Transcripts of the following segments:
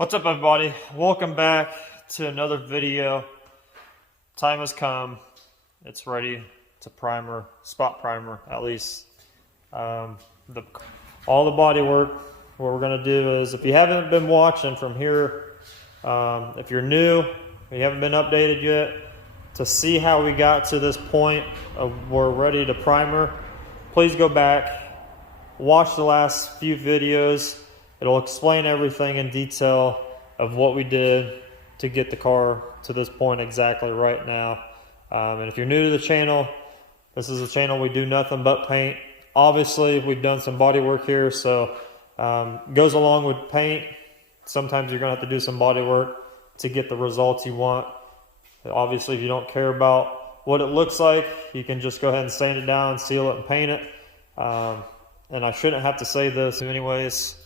What's up, everybody? Welcome back to another video. Time has come. It's ready to primer, spot primer at least. All the body work. What we're gonna do is, if you haven't been watching from here, if you're new, you haven't been updated yet, to see how we got to this point of we're ready to primer, please go back, watch the last few videos. It'll explain everything in detail of what we did to get the car to this point exactly right now. And if you're new to the channel, this is a channel we do nothing but paint. Obviously, we've done some body work here, so goes along with paint. Sometimes you're gonna have to do some body work to get the results you want. Obviously, if you don't care about what it looks like, you can just go ahead and sand it down, seal it, and paint it. And I shouldn't have to say this anyways.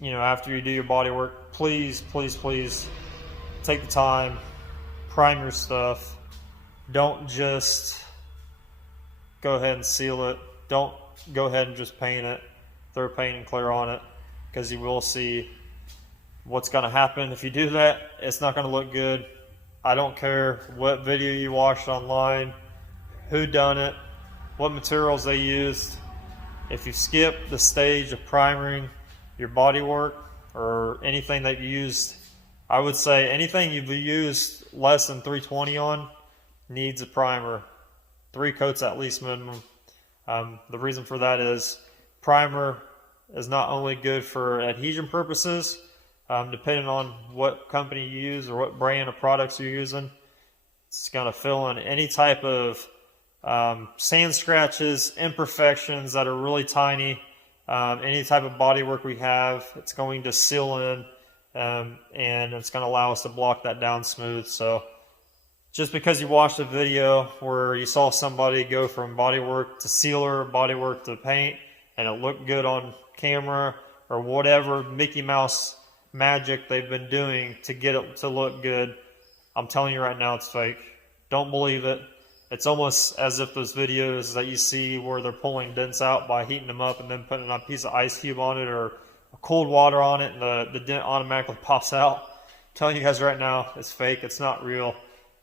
You know, after you do your body work, please take the time, prime your stuff. Don't just go ahead and seal it. Don't go ahead and just paint it, throw paint and clear on it, because you will see what's going to happen. If you do that, it's not going to look good. I don't care what video you watched online, who done it, what materials they used. If you skip the stage of priming your body work or anything that you used, I would say anything you've used less than 320 on needs a primer. 3 coats at least minimum. The reason for that is primer is not only good for adhesion purposes, depending on what company you use or what brand of products you're using, it's going to fill in any type of sand scratches, imperfections that are really tiny. Any type of body work we have, it's going to seal in, and it's going to allow us to block that down smooth. So just because you watched a video where you saw somebody go from body work to sealer, body work to paint, and it looked good on camera, or whatever Mickey Mouse magic they've been doing to get it to look good, I'm telling you right now, it's fake. Don't believe it. It's almost as if those videos that you see where they're pulling dents out by heating them up and then putting a piece of ice cube on it or cold water on it, and the dent automatically pops out. I'm telling you guys right now, it's fake. It's not real.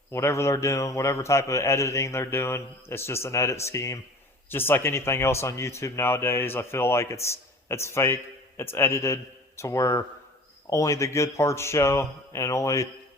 Whatever they're doing, whatever type of editing they're doing, it's just an edit scheme. Just like anything else on YouTube nowadays, I feel like it's fake. It's edited to where only the good parts show, and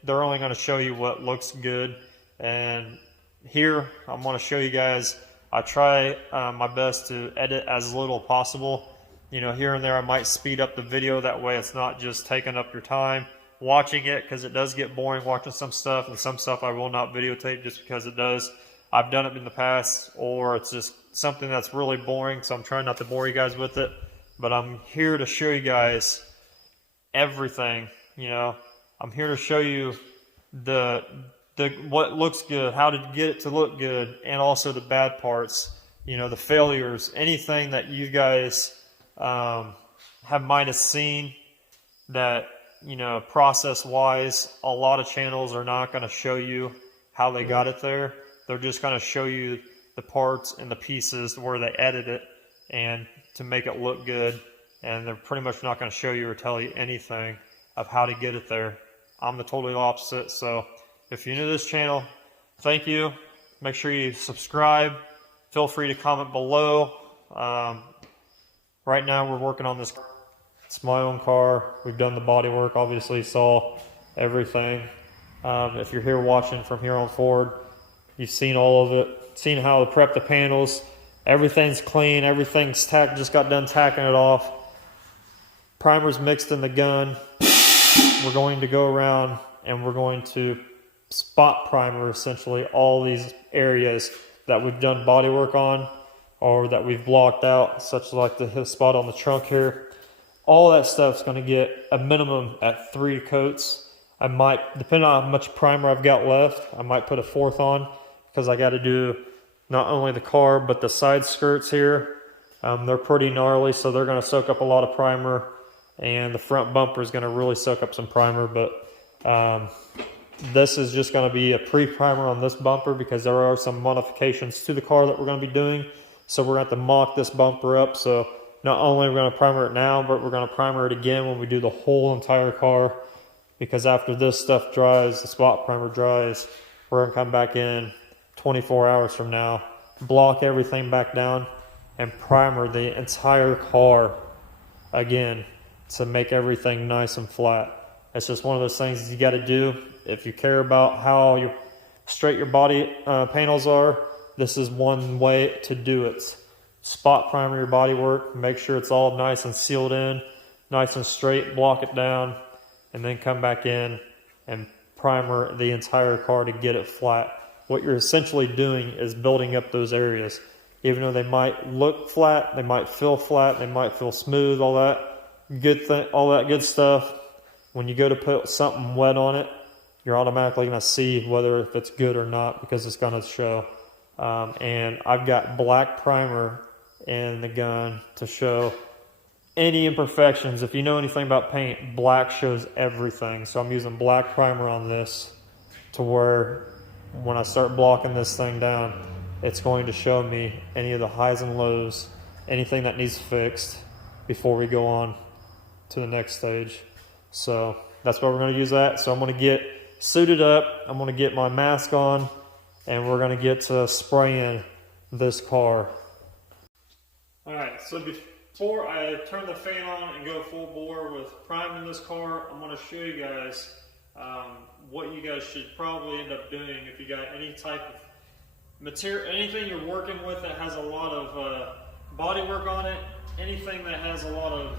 they're only going to show you what looks good. And here I'm going to show you guys, I try my best to edit as little possible. You know, here and there I might speed up the video, that way it's not just taking up your time watching it, because it does get boring watching some stuff, and some stuff I will not videotape just because it does. I've done it in the past, or it's just something that's really boring, so I'm trying not to bore you guys with it. But I'm here to show you guys everything. You know, I'm here to show you what looks good, how to get it to look good, and also the bad parts, you know, the failures, anything that you guys might have seen that, you know, process wise, a lot of channels are not going to show you how they got it there. They're just going to show you the parts and the pieces where they edit it and to make it look good, and they're pretty much not going to show you or tell you anything of how to get it there. I'm the totally opposite. So if you're new to this channel, thank you. Make sure you subscribe. Feel free to comment below. Right now we're working on this. It's my own car. We've done the body work, obviously saw everything. If you're here watching from here on forward, you've seen all of it. Seen how to prep the panels. Everything's clean. Everything's tacked. Just got done tacking it off. Primer's mixed in the gun. We're going to go around and we're going to spot primer essentially all these areas that we've done body work on or that we've blocked out, such like the spot on the trunk here. All that stuff's going to get a minimum at 3 coats. I might, depending on how much primer I've got left, I might put a 4th on, because I got to do not only the car but the side skirts here. They're pretty gnarly, so they're going to soak up a lot of primer, and the front bumper is going to really soak up some primer. But this is just going to be a pre-primer on this bumper, because there are some modifications to the car that we're going to be doing. So we're going to have to mock this bumper up. So not only are we going to primer it now, but we're going to primer it again when we do the whole entire car, because after this stuff dries, the spot primer dries, we're going to come back in 24 hours from now, block everything back down, and primer the entire car again to make everything nice and flat. It's just one of those things you got to do if you care about how straight your body panels are. This is one way to do it. Spot primer your bodywork, make sure it's all nice and sealed in, nice and straight, block it down, and then come back in and primer the entire car to get it flat. What you're essentially doing is building up those areas. Even though they might look flat, they might feel flat, they might feel smooth, all that good stuff. When you go to put something wet on it, you're automatically going to see whether if it's good or not, because it's going to show. And I've got black primer in the gun to show any imperfections. If you know anything about paint, black shows everything. So I'm using black primer on this to where when I start blocking this thing down, it's going to show me any of the highs and lows, anything that needs fixed before we go on to the next stage. So that's why we're going to use that. So I'm going to get suited up, I'm going to get my mask on, and we're going to get to spraying this car. Alright, so before I turn the fan on and go full bore with priming this car, I'm going to show you guys what you guys should probably end up doing if you got any type of material, anything you're working with that has a lot of body work on it, anything that has a lot of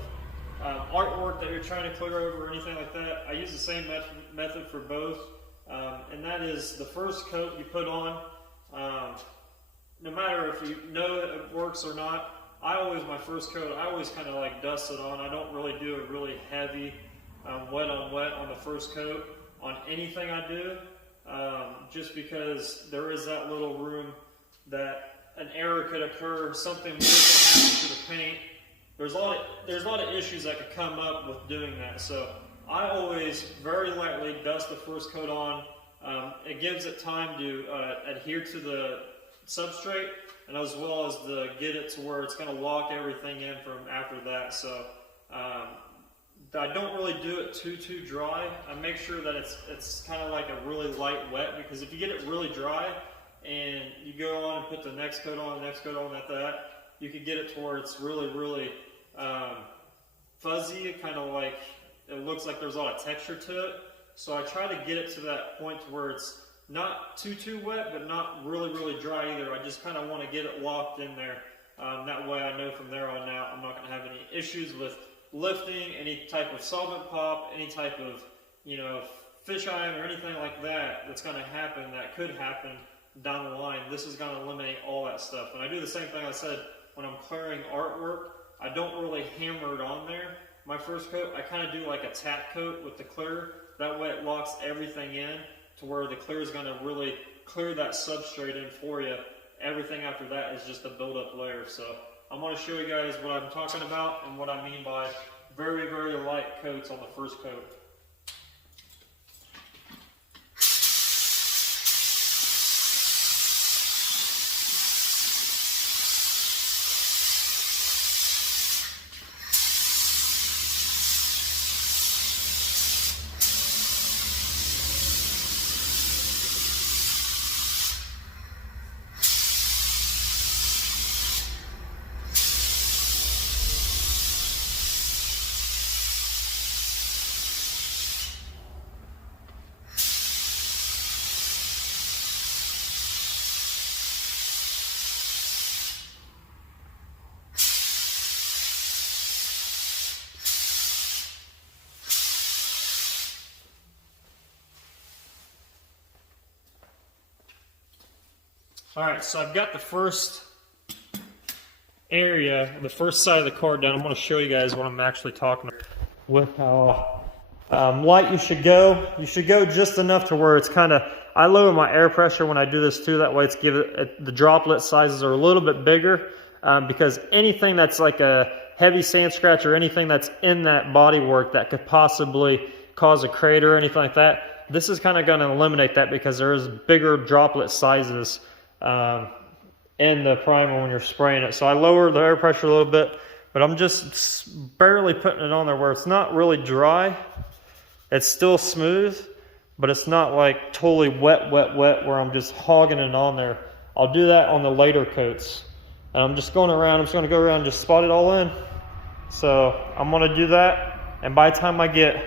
artwork that you're trying to clear over, or anything like that. I use the same method for both, and that is the first coat you put on, no matter if you know that it works or not. My first coat, I always kind of like dust it on. I don't really do a really heavy wet on wet on the first coat on anything I do, just because there is that little room that an error could occur, something weird could happen to the paint. There's a lot of issues that could come up with doing that. So I always very lightly dust the first coat on. It gives it time to adhere to the substrate, and as well as get it to where it's going to lock everything in from after that. So I don't really do it too dry. I make sure that it's kind of like a really light wet, because if you get it really dry and you go on and put the next coat on, like that, you could get it to where it's really fuzzy, kind of like it looks like there's a lot of texture to it. So I try to get it to that point to where it's not too wet, but not really dry either. I just kind of want to get it locked in there. That way I know from there on out I'm not going to have any issues with lifting, any type of solvent pop, any type of, fish iron or anything like that that's going to happen, that could happen down the line. This is going to eliminate all that stuff. And I do the same thing I said when I'm clearing artwork. I don't really hammer it on there. My first coat, I kind of do like a tap coat with the clear. That way it locks everything in to where the clear is going to really clear that substrate in for you. Everything after that is just a build-up layer. So I'm going to show you guys what I'm talking about and what I mean by very light coats on the first coat. Alright, so I've got the first area, the first side of the car done. I'm going to show you guys what I'm actually talking about with how light you should go. You should go just enough to where it's kind of, I lower my air pressure when I do this too, that way it's the droplet sizes are a little bit bigger, because anything that's like a heavy sand scratch or anything that's in that bodywork that could possibly cause a crater or anything like that, this is kind of going to eliminate that, because there is bigger droplet sizes in the primer when you're spraying it. So I lower the air pressure a little bit but I'm just barely putting it on there where it's not really dry. It's still smooth, but it's not like totally wet where I'm just hogging it on there. I'll do that on the later coats. And I'm just going around, I'm just gonna go around and just spot it all in. So I'm gonna do that, and by the time I get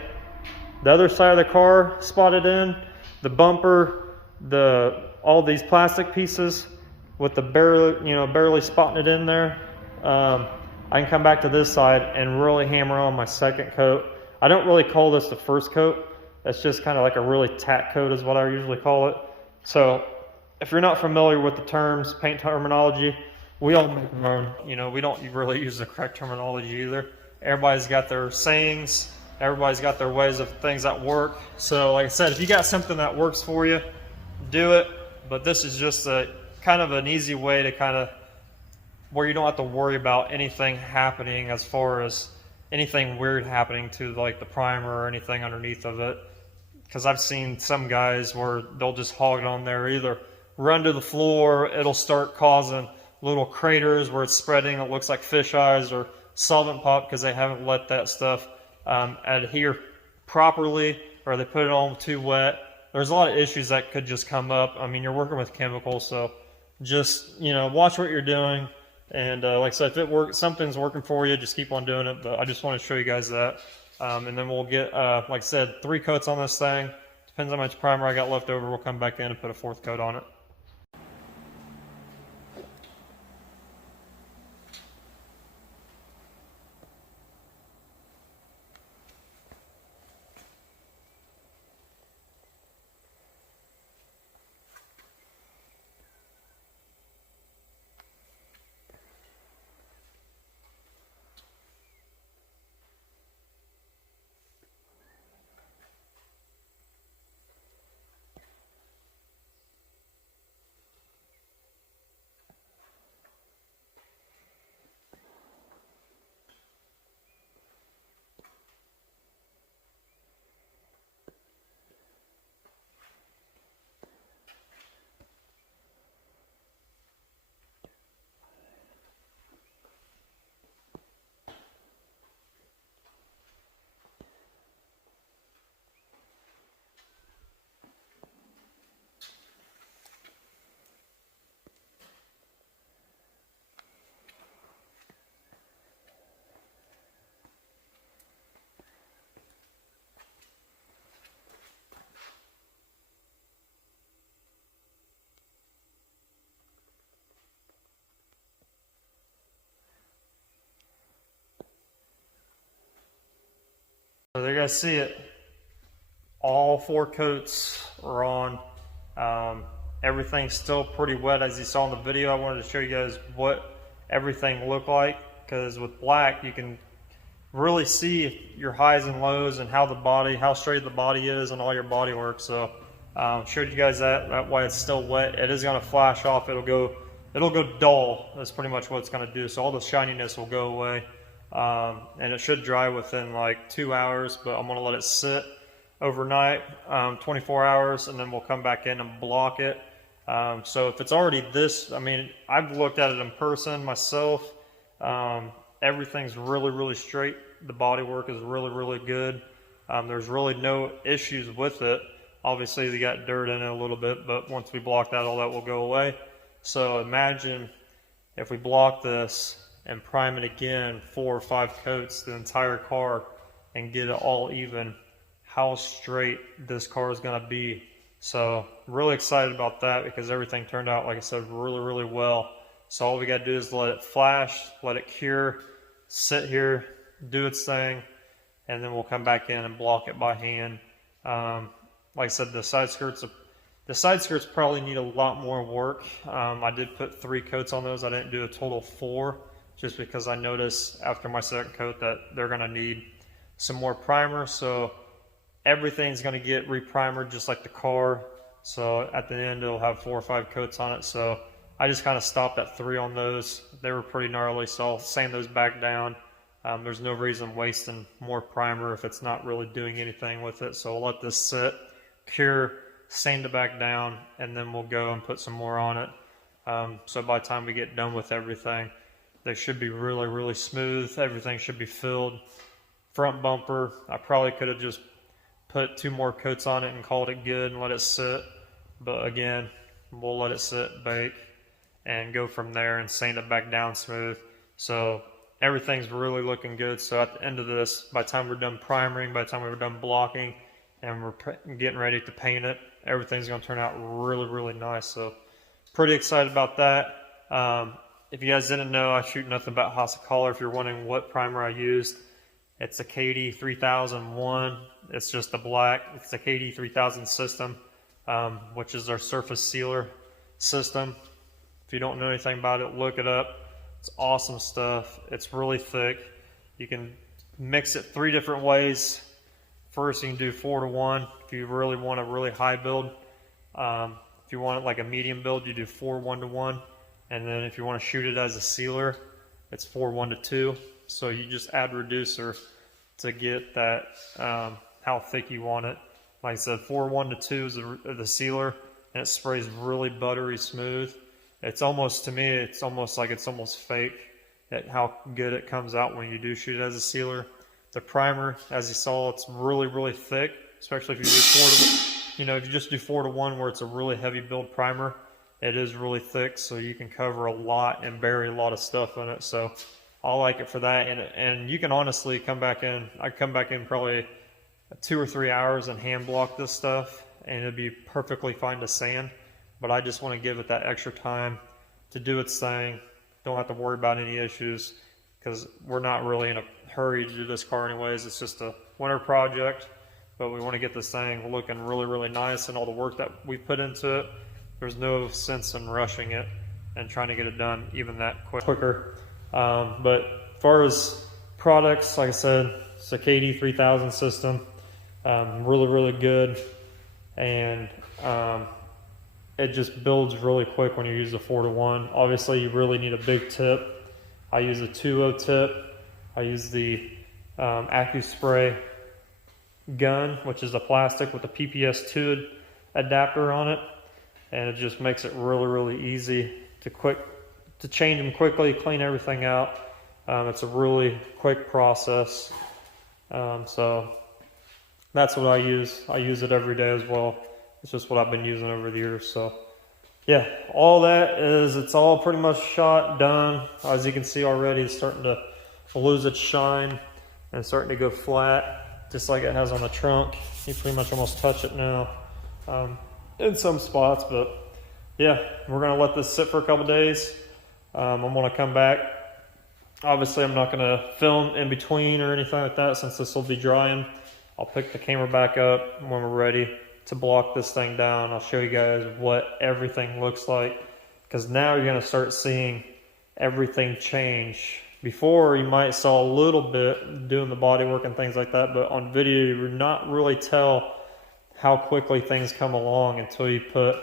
the other side of the car spotted in, the bumper, all these plastic pieces with the barely spotting it in there, I can come back to this side and really hammer on my second coat. I don't really call this the first coat. That's just kind of like a really tack coat is what I usually call it. So if you're not familiar with the terms, paint terminology, we all make our own. We don't really use the correct terminology either. Everybody's got their sayings. Everybody's got their ways of things that work. So like I said, if you got something that works for you, do it. But this is just a kind of an easy way to kind of where you don't have to worry about anything happening as far as anything weird happening to like the primer or anything underneath of it. Because I've seen some guys where they'll just hog it on there, either run to the floor, it'll start causing little craters where it's spreading, it looks like fish eyes, or solvent pop because they haven't let that stuff adhere properly, or they put it on too wet. There's a lot of issues that could just come up. I mean, you're working with chemicals, so just watch what you're doing. And like I said, if it works, something's working for you, just keep on doing it. But I just want to show you guys that. And then we'll get, like I said, 3 coats on this thing. Depends how much primer I got left over. We'll come back in and put a 4th coat on it. So there you guys see it. All 4 coats are on. Everything's still pretty wet as you saw in the video. I wanted to show you guys what everything looked like, because with black you can really see your highs and lows and how straight the body is and all your body work. So showed you guys that way it's still wet. It is going to flash off. It'll go dull. That's pretty much what it's going to do. So all the shininess will go away. And it should dry within like 2 hours, but I'm going to let it sit overnight, 24 hours, and then we'll come back in and block it. So if it's already this, I mean, I've looked at it in person myself. Everything's really straight. The body work is really good. There's really no issues with it. Obviously they got dirt in it a little bit, but once we block that, all that will go away. So imagine if we block this and prime it again, 4 or 5 coats, the entire car, and get it all even, how straight this car is going to be. So really excited about that, because everything turned out, like I said, really well. So all we got to do is let it flash, let it cure, sit here, do its thing, and then we'll come back in and block it by hand. Like I said, the side skirts probably need a lot more work. I did put 3 coats on those. I didn't do a total 4, just because I noticed after my second coat that they're going to need some more primer. So everything's going to get reprimered just like the car. So at the end it'll have 4 or 5 coats on it. So I just kind of stopped at 3 on those. They were pretty gnarly, so I'll sand those back down. There's no reason wasting more primer if it's not really doing anything with it. So we'll let this sit, cure, sand it back down, and then we'll go and put some more on it. So by the time we get done with everything, They should be really, really smooth. Everything should be filled. Front bumper, I probably could have just put 2 more coats on it and called it good and let it sit. But again, we'll let it sit, bake, and go from there and sand it back down smooth. So everything's really looking good. So at the end of this, by the time we're done primering, by the time we're done blocking, and we're getting ready to paint it, everything's going to turn out really, really nice. So pretty excited about that. If you guys didn't know, I shoot nothing but House-of-Color. If you're wondering what primer I used, it's a KD 3001. It's just the black. It's a KD 3000 system, which is our surface sealer system. If you don't know anything about it, look it up. It's awesome stuff. It's really thick. You can mix it 3 different ways. First, you can do 4-to-1 if you really want a really high build. If you want it like a medium build, you do 4 1-to-1. And then if you want to shoot it as a sealer, it's 4 1-to-2. So you just add reducer to get that how thick you want it. Like I said, 4 1-to-2 is the sealer, and it sprays really buttery smooth. It's almost, to me, it's almost fake at how good it comes out when you do shoot it as a sealer. The primer, as you saw, it's really, really thick, especially if you do if you just do 4-to-1 where it's a really heavy build primer, it is really thick, so you can cover a lot and bury a lot of stuff in it. So I like it for that, and you can honestly come back in. I come back in probably 2 or 3 hours and hand block this stuff, and it'd be perfectly fine to sand. But I just want to give it that extra time to do its thing. Don't have to worry about any issues because we're not really in a hurry to do this car anyways. It's just a winter project, but we want to get this thing looking really, really nice, and all the work that we put into it, there's no sense in rushing it and trying to get it done even that quicker. But as far as products, like I said, it's a KD 3000 system. Really, really good. And it just builds really quick when you use the 4-to-1. Obviously, you really need a big tip. I use a 2.0 tip. I use the AccuSpray gun, which is a plastic with a PPS2 adapter on it. And it just makes it really, really easy to change them quickly, clean everything out. It's a really quick process. So that's what I use. I use it every day as well. It's just what I've been using over the years. So yeah, all that is, it's all pretty much shot, done. As you can see already, it's starting to lose its shine and starting to go flat, just like it has on the trunk. You pretty much almost touch it now in some spots, but yeah, we're gonna let this sit for a couple days. I'm gonna come back. Obviously, I'm not gonna film in between or anything like that since this will be drying. I'll pick the camera back up when we're ready to block this thing down. I'll show you guys what everything looks like, because now you're going to start seeing everything change. Before, you might saw a little bit doing the bodywork and things like that, but on video you're not really tell how quickly things come along until you put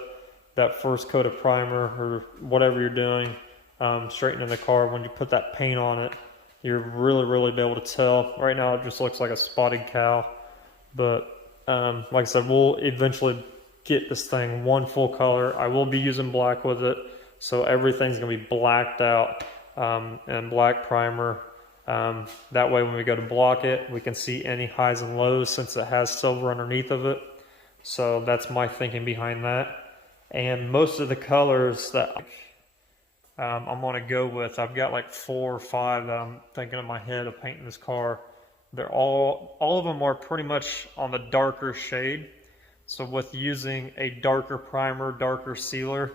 that first coat of primer or whatever you're doing, straightening the car. When you put that paint on it, you're really be able to tell. Right now it just looks like a spotted cow, but like I said, we'll eventually get this thing one full color. I will be using black with it, so everything's gonna be blacked out and black primer. That way when we go to block it, we can see any highs and lows since it has silver underneath of it. So that's my thinking behind that. And most of the colors that I'm gonna go with, I've got like 4 or 5 that I'm thinking in my head of painting this car. They're all of them are pretty much on the darker shade. So with using a darker primer, darker sealer,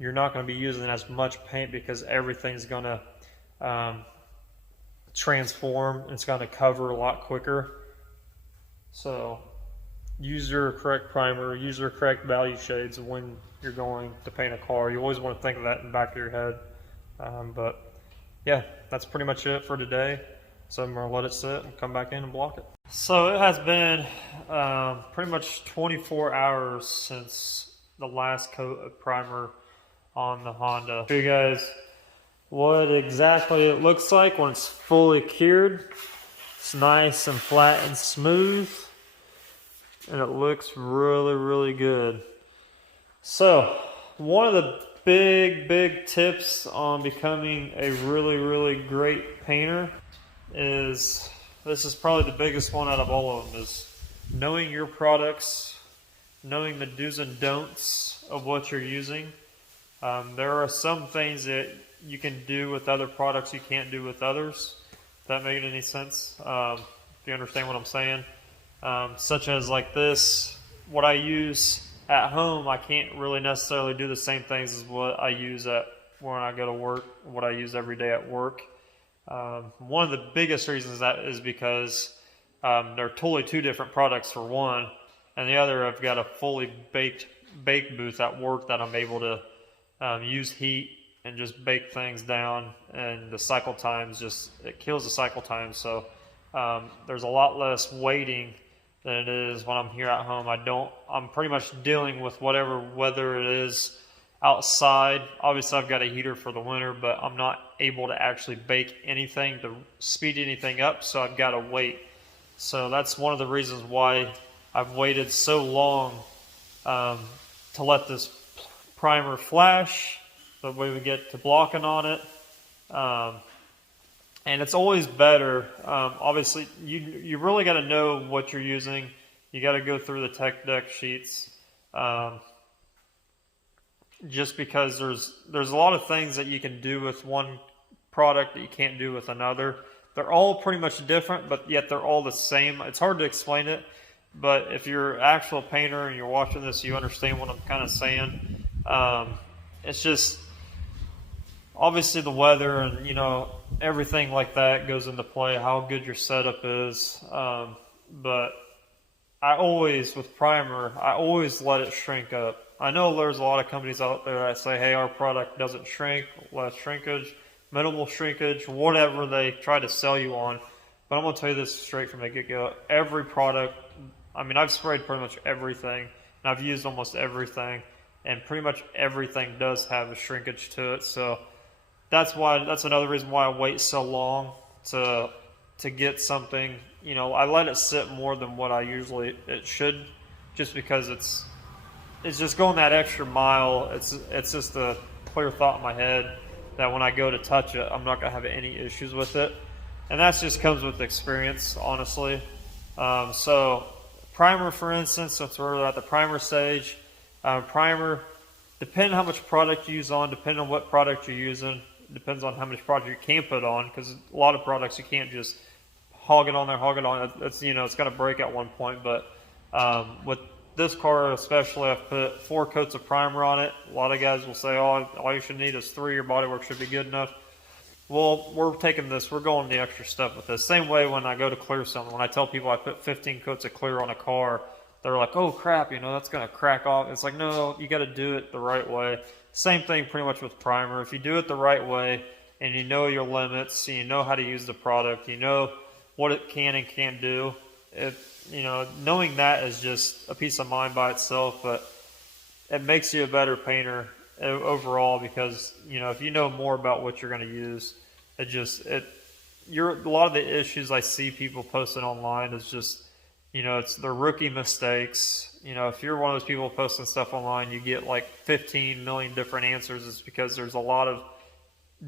you're not going to be using as much paint because everything's going to transform. It's going to cover a lot quicker. So use your correct primer, use your correct value shades when you're going to paint a car. You always want to think of that in the back of your head. But yeah, that's pretty much it for today. So I'm going to let it sit and come back in and block it. So it has been pretty much 24 hours since the last coat of primer on the Honda. I'll show you guys what exactly it looks like when it's fully cured. It's nice and flat and smooth, and it looks really good. So one of the big tips on becoming a really great painter is, this is probably the biggest one out of all of them, is knowing your products, knowing the do's and don'ts of what you're using. There are some things that you can do with other products you can't do with others. If that made any sense? If you understand what I'm saying. Such as like this, what I use at home, I can't really necessarily do the same things as what I use when I go to work, what I use every day at work. One of the biggest reasons that is because they're totally two different products for one, and the other, I've got a fully bake booth at work that I'm able to use heat and just bake things down, and the cycle times it kills the cycle time. So there's a lot less waiting than it is when I'm here at home. I'm pretty much dealing with whatever weather it is outside. Obviously I've got a heater for the winter, but I'm not able to actually bake anything to speed anything up, so I've got to wait. So that's one of the reasons why I've waited so long to let this primer flash, the way we get to blocking on it. And it's always better. Obviously, you really got to know what you're using. You got to go through the tech deck sheets. Just because there's a lot of things that you can do with one product that you can't do with another. They're all pretty much different, but yet they're all the same. It's hard to explain it, but if you're an actual painter and you're watching this, you understand what I'm kind of saying. It's just obviously the weather and everything like that goes into play, how good your setup is. But with primer, I always let it shrink up. I know there's a lot of companies out there that say, hey, our product doesn't shrink, less shrinkage, minimal shrinkage, whatever they try to sell you on. But I'm going to tell you this straight from the get-go. Every product, I've sprayed pretty much everything, and I've used almost everything, and pretty much everything does have a shrinkage to it. So that's another reason why I wait so long to get something. I let it sit more than what it should, just because it's just going that extra mile. It's just a clear thought in my head that when I go to touch it, I'm not going to have any issues with it. And that just comes with experience, honestly. So primer, for instance, since we're at the primer stage, primer, depending on how much product you use on, depending on what product you're using, depends on how much product you can put on, because a lot of products you can't just hog it on there. It's going to break at one point. But with this car especially, I've put 4 coats of primer on it. A lot of guys will say, oh, all you should need is 3, your bodywork should be good enough. Well, we're going the extra step with this. Same way when I go to clear something, when I tell people I put 15 coats of clear on a car, they're like, oh crap, that's going to crack off. It's like, no, you got to do it the right way. Same thing pretty much with primer. If you do it the right way and you know your limits, and you know how to use the product, you know what it can and can't do, knowing that is just a peace of mind by itself. But it makes you a better painter overall, because if you know more about what you're going to use, a lot of the issues I see people posting online is just it's their rookie mistakes. If you're one of those people posting stuff online, you get like 15 million different answers. It's because there's a lot of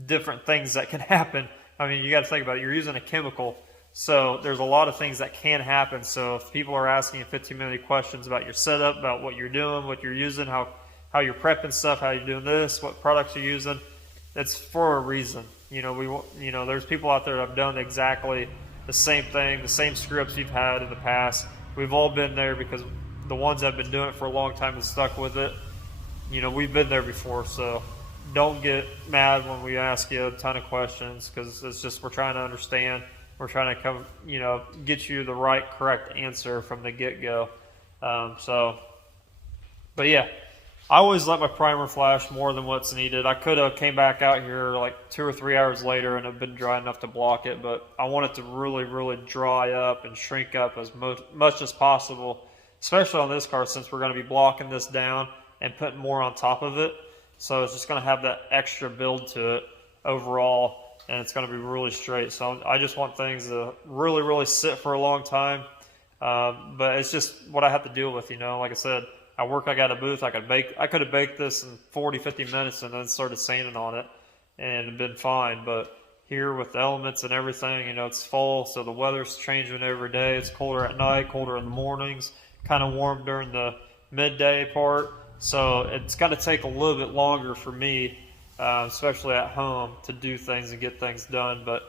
different things that can happen. You got to think about it. You're using a chemical, so there's a lot of things that can happen. So if people are asking you 15 million questions about your setup, about what you're doing, what you're using, how you're prepping stuff, how you're doing this, what products you're using, it's for a reason. There's people out there that have done exactly the same thing, the same screw-ups you've had in the past. We've all been there, because the ones that have been doing it for a long time and stuck with it, we've been there before. So don't get mad when we ask you a ton of questions, because it's just, we're trying to understand. We're trying to get you the right, correct answer from the get-go. But yeah, I always let my primer flash more than what's needed. I could have came back out here like 2 or 3 hours later and have been dry enough to block it, but I want it to really dry up and shrink up as much as possible, especially on this car, since we're going to be blocking this down and putting more on top of it. So it's just going to have that extra build to it overall, and it's going to be really straight. So I just want things to really sit for a long time. But it's just what I have to deal with, like I said. at work I got a booth, I could have baked this in 40, 50 minutes and then started sanding on it and it'd been fine. But here with the elements and everything, you know, it's fall, so the weather's changing every day. It's colder at night, colder in the mornings, kind of warm during the midday part. So it's got to take a little bit longer for me, especially at home, to do things and get things done. But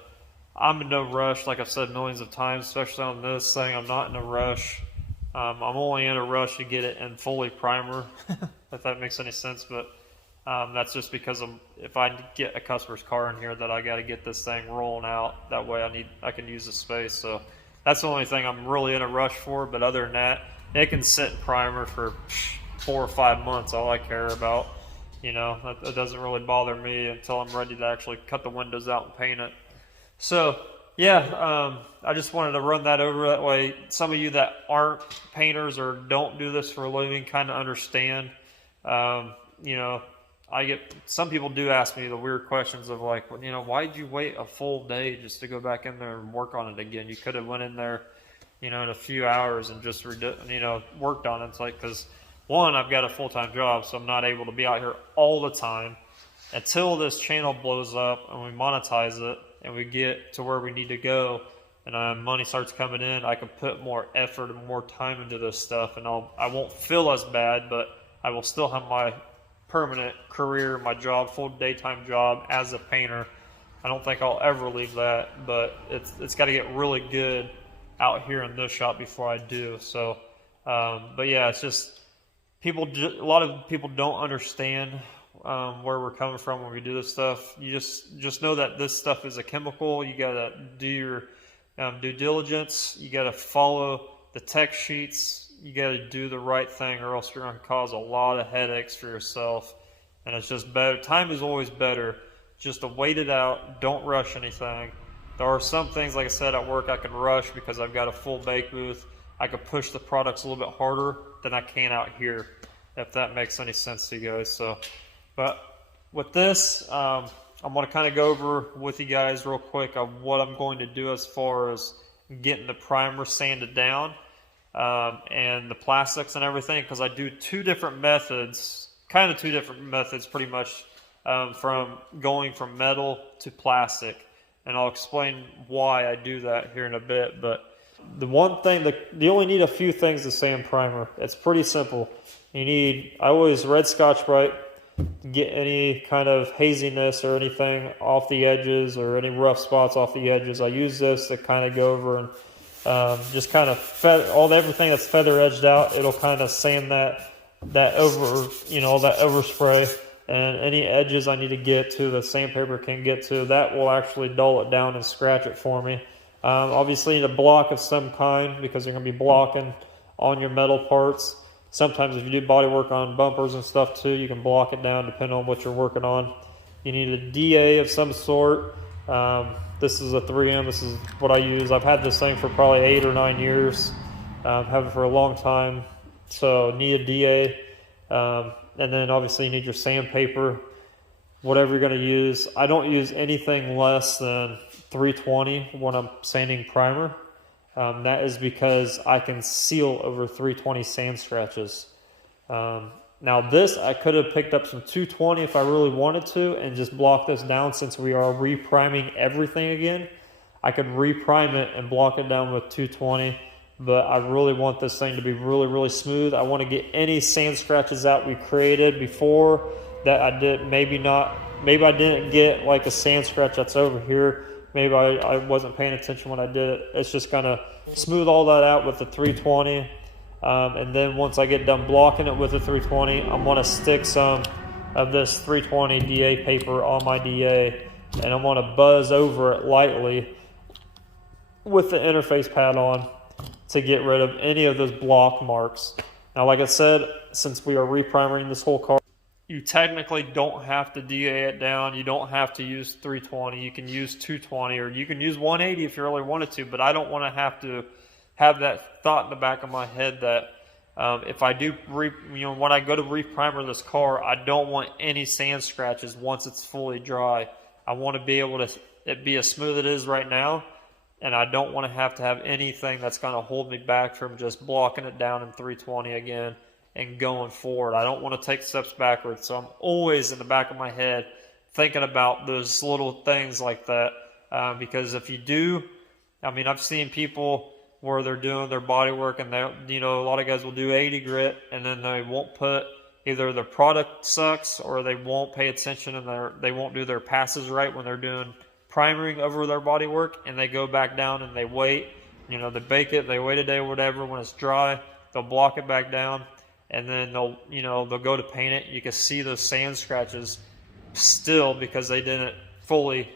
I'm in no rush, like I've said millions of times, especially on this thing. I'm not in a rush. I'm only in a rush to get it in fully primer, if that makes any sense. But that's just because if I get a customer's car in here, that I got to get this thing rolling out. That way I can use the space. So that's the only thing I'm really in a rush for. But other than that, it can sit in primer for 4 or 5 months. All I care about, you know, that doesn't really bother me until I'm ready to actually cut the windows out and paint it. So yeah, I just wanted to run that over. That way some of you that aren't painters or don't do this for a living kind of understand. You know, some people do ask me the weird questions of like, you know, why did you wait a full day just to go back in there and work on it again? You could have went in there, you know, in a few hours and just worked on it. It's like, because one, I've got a full-time job, so I'm not able to be out here all the time. Until this channel blows up and we monetize it and we get to where we need to go and money starts coming in, I can put more effort and more time into this stuff, and I won't feel as bad, but I will still have my permanent career, my job, full daytime job as a painter. I don't think I'll ever leave that, but it's got to get really good out here in this shop before I do. So, but yeah, it's just a lot of people don't understand where we're coming from when we do this stuff. You just know that this stuff is a chemical. You gotta do your due diligence. You gotta follow the tech sheets. You gotta do the right thing, or else you're gonna cause a lot of headaches for yourself. And it's just better. Time is always better. Just to wait it out. Don't rush anything. There are some things, like I said, at work I can rush because I've got a full bake booth. I could push the products a little bit harder than I can out here, if that makes any sense to you guys. So. But with this, I'm going to kind of go over with you guys real quick of what I'm going to do as far as getting the primer sanded down and the plastics and everything, because I do two different methods pretty much, from going from metal to plastic. And I'll explain why I do that here in a bit. But the one thing, you only need a few things to sand primer. It's pretty simple. I always red Scotch-Brite. Get any kind of haziness or anything off the edges or any rough spots off the edges. I use this to kind of go over and just kind of everything that's feather edged out. It'll kind of sand that overspray, and any edges I need to get to, the sandpaper can get to, that will actually dull it down and scratch it for me. Obviously, you need a block of some kind because you're going to be blocking on your metal parts. Sometimes if you do body work on bumpers and stuff too, you can block it down depending on what you're working on. You need a DA of some sort. This is a 3M. This is what I use. I've had this thing for probably 8 or 9 years. I've had it for a long time. So need a DA. And then obviously you need your sandpaper, whatever you're going to use. I don't use anything less than 320 when I'm sanding primer. That is because I can seal over 320 sand scratches. Now this, I could have picked up some 220 if I really wanted to and just block this down, since we are repriming everything again. I could reprime it and block it down with 220, but I really want this thing to be really, really smooth. I want to get any sand scratches out we created before that I did. Maybe I didn't get like a sand scratch that's over here. Maybe I wasn't paying attention when I did it. It's just going to smooth all that out with the 320. And then once I get done blocking it with the 320, I'm going to stick some of this 320 DA paper on my DA. And I'm going to buzz over it lightly with the interface pad on to get rid of any of those block marks. Now, like I said, since we are reprimering this whole car, you technically don't have to DA it down. You don't have to use 320. You can use 220, or you can use 180 if you really wanted to. But I don't want to have that thought in the back of my head that if I do, when I go to reprimer this car, I don't want any sand scratches once it's fully dry. I want to be able to it be as smooth as it is right now, and I don't want to have anything that's going to hold me back from just blocking it down in 320 again and going forward. I don't want to take steps backwards. So I'm always in the back of my head thinking about those little things like that. Because if you do, I mean, I've seen people where they're doing their body work and they, you know, a lot of guys will do 80 grit and then they won't put, either their product sucks or they won't pay attention and they won't do their passes right when they're doing primering over their body work, and they go back down and they wait, you know, they bake it, they wait a day or whatever. When it's dry, they'll block it back down, and then they'll, you know, they'll go to paint it. You can see those sand scratches still because they didn't fully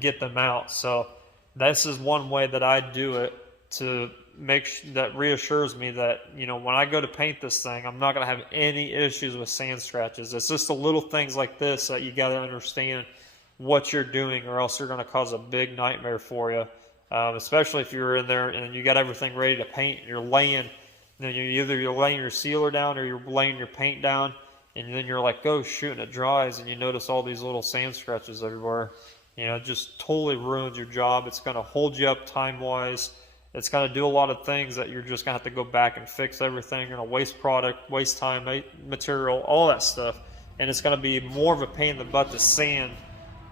get them out. So this is one way that I do it to that reassures me that, you know, when I go to paint this thing, I'm not going to have any issues with sand scratches. It's just the little things like this that you got to understand what you're doing, or else you're going to cause a big nightmare for you. Especially if you're in there and you got everything ready to paint, and you're laying, you know, you're laying your sealer down or you're laying your paint down, and then you're like, oh shoot, and it dries, and you notice all these little sand scratches everywhere. You know, it just totally ruins your job. It's going to hold you up time-wise. It's going to do a lot of things that you're just going to have to go back and fix everything. You're going to waste product, waste time, material, all that stuff. And it's going to be more of a pain in the butt to sand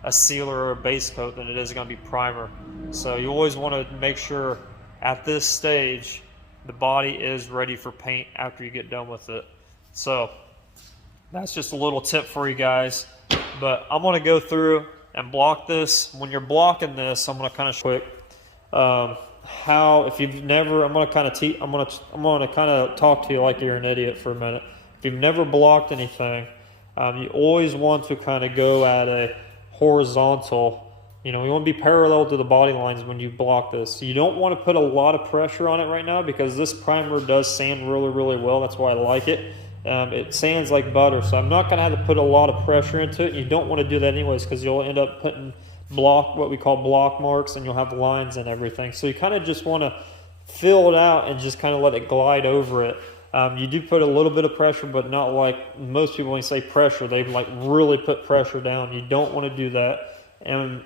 a sealer or a base coat than it is going to be primer. So you always want to make sure at this stage the body is ready for paint after you get done with it. So that's just a little tip for you guys. But I'm going to go through and block this. When you're blocking this, I'm going to kind of quick how, if you've never, I'm going to kind of talk to you like you're an idiot for a minute. If you've never blocked anything, you always want to kind of go at a horizontal. You know, you want to be parallel to the body lines when you block this. So you don't want to put a lot of pressure on it right now, because this primer does sand really well. That's why I like it. It sands like butter, so I'm not going to have to put a lot of pressure into it. You don't want to do that anyways, because you'll end up putting what we call block marks, and you'll have lines and everything. So you kind of just want to fill it out and just kind of let it glide over it. You do put a little bit of pressure, but not like most people when you say pressure, they like really put pressure down. You don't want to do that. And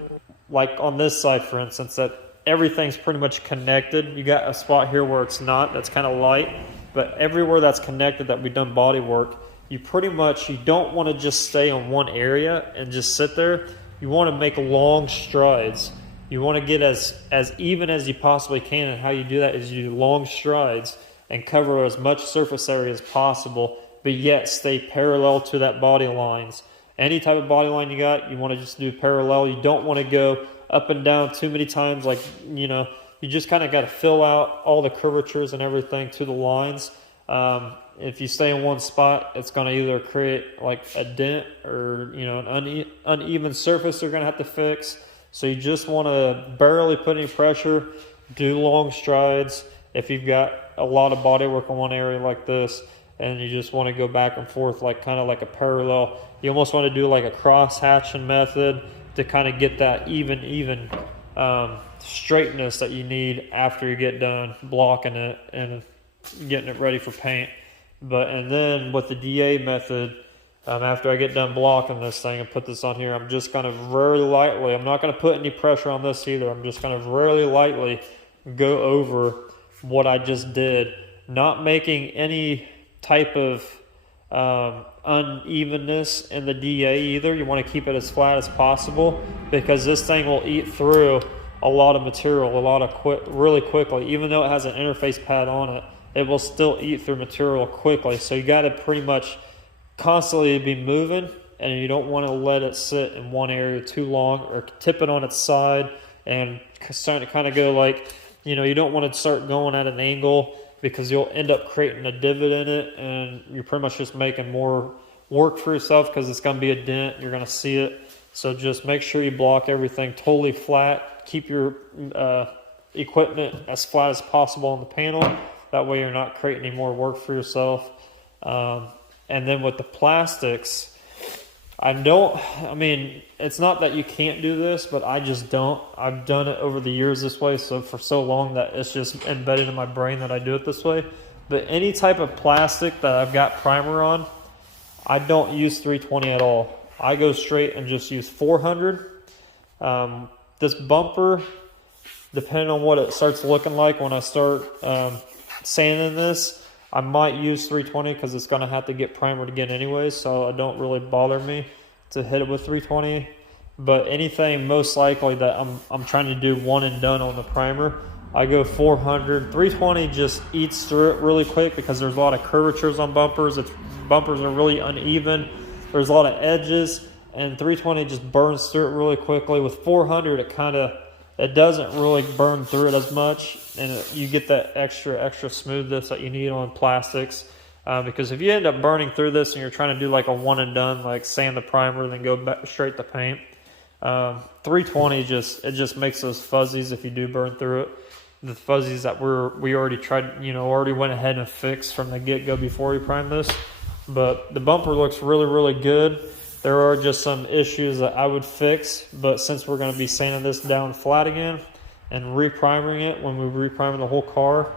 like on this side, for instance, that everything's pretty much connected. You got a spot here where it's not, that's kind of light, but everywhere that's connected that we've done body work, you don't want to just stay on one area and just sit there. You want to make long strides. You want to get as even as you possibly can, and how you do that is you do long strides and cover as much surface area as possible, but yet stay parallel to that body lines. Any type of body line you got, you want to just do parallel. You don't want to go up and down too many times. Like, you know, you just kind of got to fill out all the curvatures and everything to the lines. If you stay in one spot, it's going to either create like a dent or, you know, an uneven surface they're going to have to fix. So you just want to barely put any pressure, do long strides. If you've got a lot of body work in one area like this, and you just want to go back and forth like kind of like a parallel, you almost want to do like a cross hatching method to kind of get that even straightness that you need after you get done blocking it and getting it ready for paint. And then with the DA method, after I get done blocking this thing and put this on here, I'm just kind of very lightly, I'm not going to put any pressure on this either, I'm just kind of really lightly go over what I just did, not making any type of unevenness in the DA either. You want to keep it as flat as possible, because this thing will eat through a lot of material really quickly. Even though it has an interface pad on it, it will still eat through material quickly. So you got to pretty much constantly be moving, and you don't want to let it sit in one area too long or tip it on its side and start to kind of go like, you know, you don't want to start going at an angle, because you'll end up creating a divot in it, and you're pretty much just making more work for yourself, because it's going to be a dent. You're going to see it. So just make sure you block everything totally flat. Keep your equipment as flat as possible on the panel. That way you're not creating any more work for yourself. And then with the plastics, it's not that you can't do this, but I just don't. I've done it over the years this way, so for so long that it's just embedded in my brain that I do it this way. But any type of plastic that I've got primer on, I don't use 320 at all. I go straight and just use 400. This bumper, depending on what it starts looking like when I start sanding this, I might use 320 because it's going to have to get primered again anyways, so it don't really bother me to hit it with 320. But anything most likely that I'm trying to do one and done on the primer, I go 400. 320 just eats through it really quick because there's a lot of curvatures on bumpers. Bumpers are really uneven. There's a lot of edges, and 320 just burns through it really quickly. With 400, it doesn't really burn through it as much, and you get that extra smoothness that you need on plastics. Because if you end up burning through this and you're trying to do like a one and done, like sand the primer then go back straight to paint, 320 just makes those fuzzies if you do burn through it. The fuzzies that we already tried, already went ahead and fixed from the get-go before we primed this. But the bumper looks really good. There are just some issues that I would fix, but since we're going to be sanding this down flat again and re-primering it when we re-prime the whole car,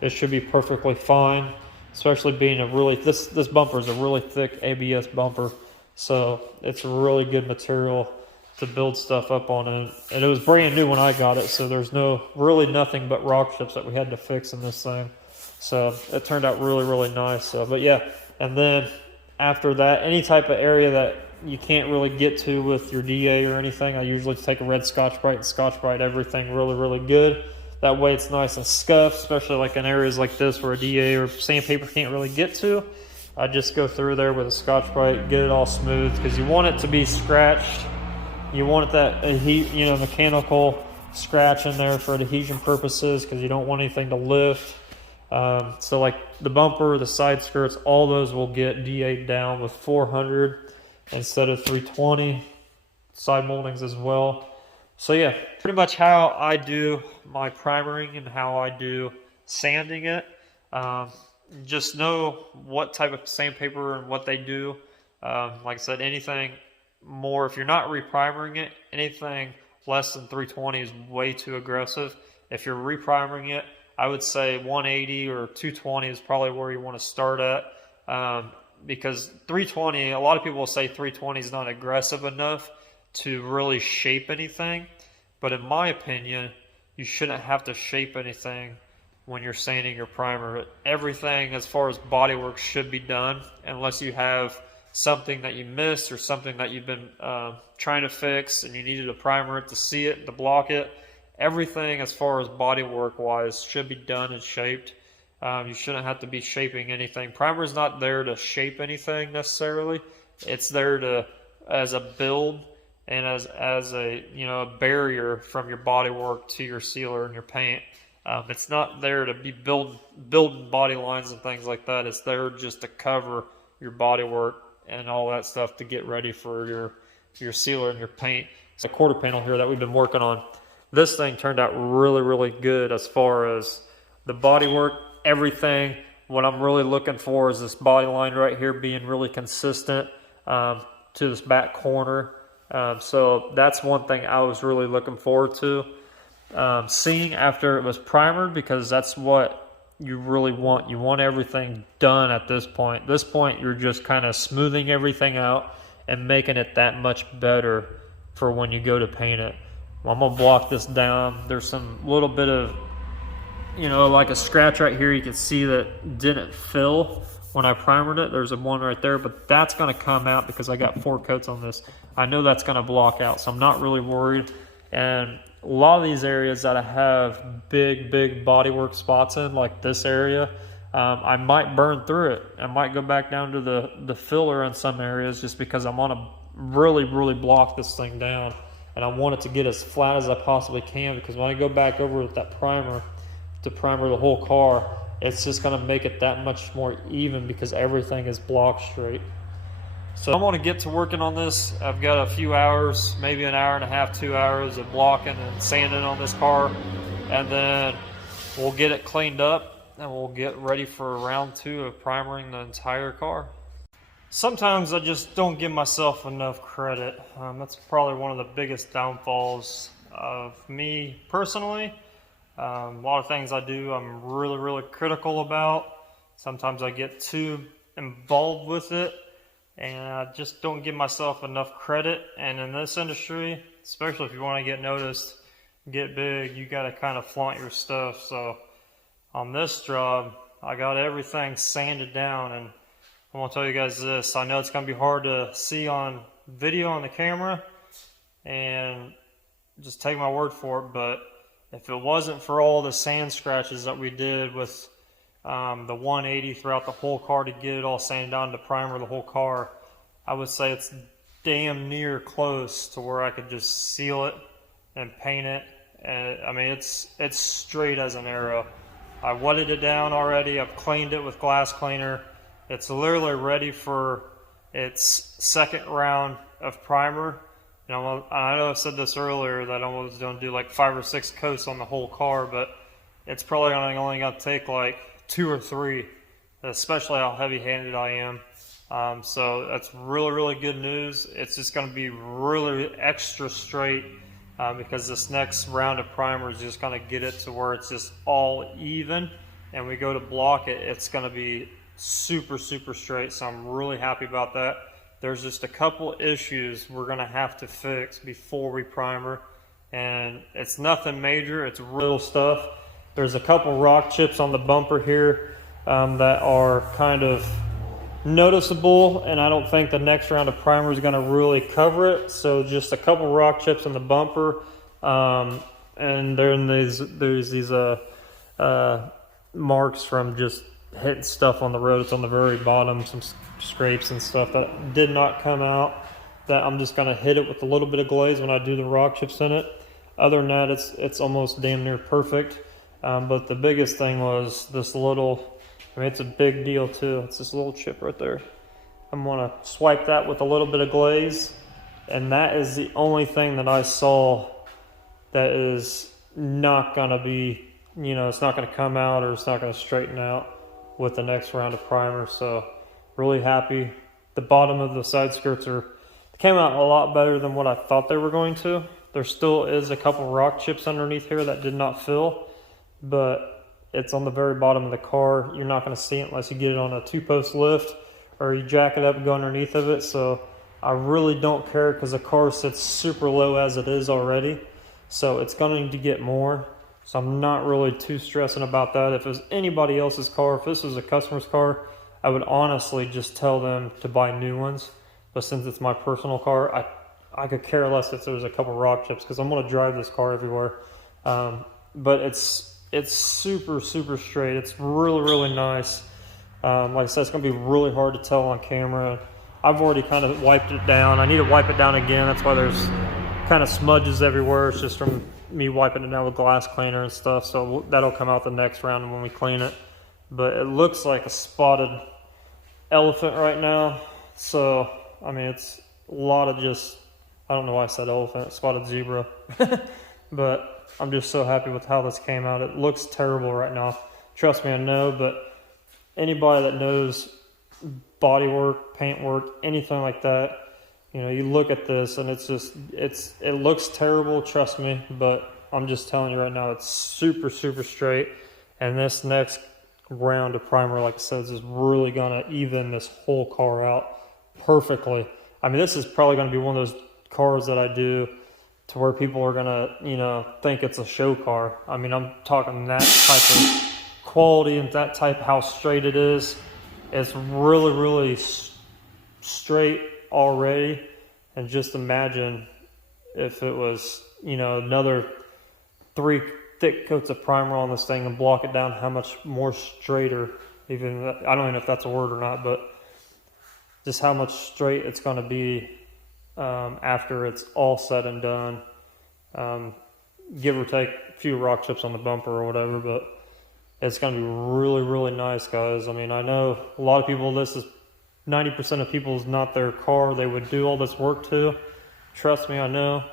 it should be perfectly fine. Especially being this bumper is a really thick ABS bumper, so it's really good material to build stuff up on it. And it was brand new when I got it, so there's really nothing but rock chips that we had to fix in this thing. So it turned out really nice. But yeah, and then after that, any type of area that you can't really get to with your DA or anything, I usually take a red Scotch-Brite and Scotch-Brite everything really good. That way it's nice and scuffed, especially like in areas like this where a DA or sandpaper can't really get to. I just go through there with a Scotch-Brite, get it all smooth, because you want it to be scratched. You want that mechanical scratch in there for adhesion purposes, because you don't want anything to lift. So like the bumper, the side skirts, all those will get DA'd down with 400 instead of 320. Side moldings as well. So yeah, pretty much how I do my primering and how I do sanding it. Just know what type of sandpaper and what they do. Like I said, anything more, if you're not reprimering it, anything less than 320 is way too aggressive. If you're reprimering it, I would say 180 or 220 is probably where you want to start at. Because 320, a lot of people will say 320 is not aggressive enough to really shape anything, but in my opinion, you shouldn't have to shape anything when you're sanding your primer. Everything as far as bodywork should be done, unless you have something that you missed or something that you've been trying to fix and you needed a primer to see it, to block it. Everything as far as bodywork wise should be done and shaped. You shouldn't have to be shaping anything. Primer is not there to shape anything necessarily. It's there as a build and as a a barrier from your bodywork to your sealer and your paint. It's not there to be building body lines and things like that. It's there just to cover your bodywork and all that stuff to get ready for your sealer and your paint. It's a quarter panel here that we've been working on. This thing turned out really good as far as the bodywork, everything. What I'm really looking for is this body line right here being really consistent to this back corner. So that's one thing I was really looking forward to seeing after it was primered, because that's what you really want. You want everything done at this point. This point, you're just kind of smoothing everything out and making it that much better for when you go to paint it. I'm going to block this down. There's some little bit of, like a scratch right here. You can see that didn't fill when I primered it. There's one right there, but that's going to come out because I got 4 coats on this. I know that's going to block out, so I'm not really worried. And a lot of these areas that I have big bodywork spots in, like this area, I might burn through it. I might go back down to the filler in some areas just because I want to really block this thing down. And I want it to get as flat as I possibly can, because when I go back over with that primer to primer the whole car, it's just going to make it that much more even because everything is blocked straight. So I'm going to get to working on this. I've got a few hours, maybe an hour and a half, 2 hours of blocking and sanding on this car, and then we'll get it cleaned up and we'll get ready for round 2 of primering the entire car. Sometimes I just don't give myself enough credit. That's probably one of the biggest downfalls of me personally. A lot of things I do I'm really critical about. Sometimes I get too involved with it and I just don't give myself enough credit. And in this industry, especially if you want to get noticed, get big, you got to kind of flaunt your stuff. So on this job, I got everything sanded down, and I want to tell you guys this. I know it's going to be hard to see on video on the camera, and just take my word for it, but if it wasn't for all the sand scratches that we did with the 180 throughout the whole car to get it all sanded down to primer the whole car, I would say it's damn near close to where I could just seal it and paint it. And I mean, it's straight as an arrow. I wetted it down already. I've cleaned it with glass cleaner. It's literally ready for its second round of primer. You know, I know I said this earlier that I was going to do like 5 or 6 coats on the whole car, but it's probably only going to take like 2 or 3, especially how heavy-handed I am. So that's really, really good news. It's just going to be really extra straight because this next round of primer is just going to get it to where it's just all even, and we go to block it, it's going to be super, super straight. So I'm really happy about that. There's just a couple issues we're going to have to fix before we primer, and it's nothing major, it's real stuff. There's a couple rock chips on the bumper here that are kind of noticeable, and I don't think the next round of primer is going to really cover it. So just a couple rock chips in the bumper, and then there's these marks from just hitting stuff on the road. It's on the very bottom, some scrapes and stuff that did not come out, that I'm just going to hit it with a little bit of glaze when I do the rock chips in it. Other than that, it's almost damn near perfect. But the biggest thing was this little, I mean, it's a big deal too. It's this little chip right there. I'm going to swipe that with a little bit of glaze, and that is the only thing that I saw that is not going to be, you know, it's not going to come out, or it's not going to straighten out with the next round of primer. So really happy. The bottom of the side skirts came out a lot better than what I thought they were going to. There still is a couple rock chips underneath here that did not fill, but it's on the very bottom of the car. You're not going to see it unless you get it on a 2-post lift or you jack it up and go underneath of it. So I really don't care because the car sits super low as it is already. So it's going to get more. So I'm not really too stressing about that. If it was anybody else's car, if this was a customer's car, I would honestly just tell them to buy new ones. But since it's my personal car, I could care less if there was a couple rock chips, because I'm going to drive this car everywhere. But it's super, super straight. It's really, really nice. Like I said, it's going to be really hard to tell on camera. I've already kind of wiped it down. I need to wipe it down again. That's why there's kind of smudges everywhere. It's just from me wiping it down with glass cleaner and stuff. So that'll come out the next round when we clean it. But it looks like a spotted elephant right now. So, I mean, it's a lot of just, I don't know why I said elephant, spotted zebra. But I'm just so happy with how this came out. It looks terrible right now. Trust me, I know, but anybody that knows body work, paint work, anything like that, you know, you look at this and it's just, it looks terrible, trust me, but I'm just telling you right now, it's super, super straight. And this next round of primer, like I said, is really gonna even this whole car out perfectly. I mean, this is probably gonna be one of those cars that I do to where people are gonna, you know, think it's a show car. I mean, I'm talking that type of quality and that type how straight it is. It's really, really straight already. And just imagine if it was, you know, another 3 thick coats of primer on this thing and block it down, how much more straighter, even, I don't even know if that's a word or not, but just how much straight it's going to be after it's all said and done. Give or take a few rock chips on the bumper or whatever, but it's going to be really, really nice, guys. I mean, I know a lot of people, this is 90% of people is not their car they would do all this work to. Trust me, I know.